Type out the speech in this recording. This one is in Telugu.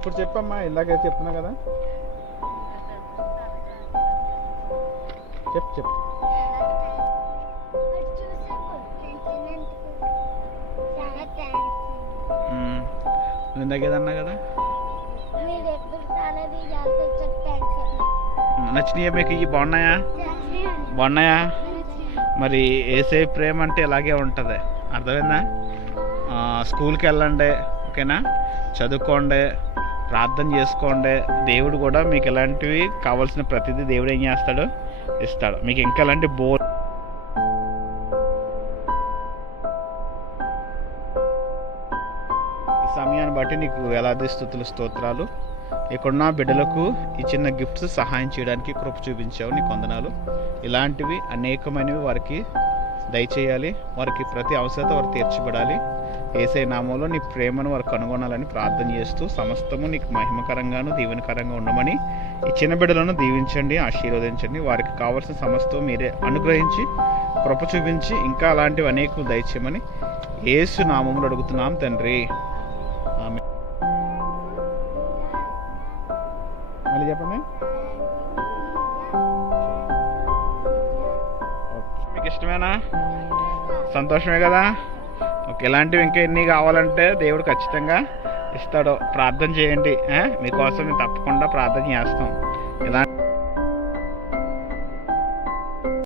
ఇప్పుడు చెప్పమ్మా, ఇందాక చెప్తున్నా కదా. చెప్పు. ఇందాక ఏదన్నా కదా. నచ్చినాయా మీకు? ఇవి బాగున్నాయా? మరి ఏసే ప్రేమ అంటే ఇలాగే ఉంటుంది, అర్థమైందా? స్కూల్కి వెళ్ళండి, ఓకేనా? చదువుకోండి, ప్రార్థన చేసుకోండి. దేవుడు కూడా మీకు ఎలాంటివి కావాల్సిన ప్రతిదీ దేవుడు ఏం చేస్తాడు, ఇస్తాడు. మీకు ఇంకా ఎలాంటి బోర్ ఈ సమయాన్ని బట్టి నీకు వేలాది స్తుతులు, స్తోత్రాలు. ఇక్కడున్న బిడ్డలకు ఈ చిన్న గిఫ్ట్స్ సహాయం చేయడానికి కృప చూపించావు, నీకు వందనాలు. ఇలాంటివి అనేకమైనవి వారికి దయచేయాలి, వారికి ప్రతి అవసరత వారు తీర్చబడాలి. యేసయ్య నామంలో నీ ప్రేమను వారు కనుగొనాలని ప్రార్థన చేస్తూ సమస్తము నీకు మహిమకరంగాను దీవెనకరంగా ఉండమని ఈ చిన్న బిడ్డలను దీవించండి, ఆశీర్వదించండి. వారికి కావాల్సిన సమస్తం మీరే అనుగ్రహించి కృప చూపించి ఇంకా అలాంటివి అనేక దయచేయమని యేసు నామములో అడుగుతున్నాం తండ్రి, ఆమేన్. మళ్ళీ చెప్పండి. మీకు ఇష్టమేనా? సంతోషమే కదా? ఓకే, ఇలాంటివి ఇంకా ఎన్ని కావాలంటే దేవుడు ఖచ్చితంగా ఇస్తాడు. ప్రార్థన చేయండి, మీకోసం మేము తప్పకుండా ప్రార్థన చేస్తాం.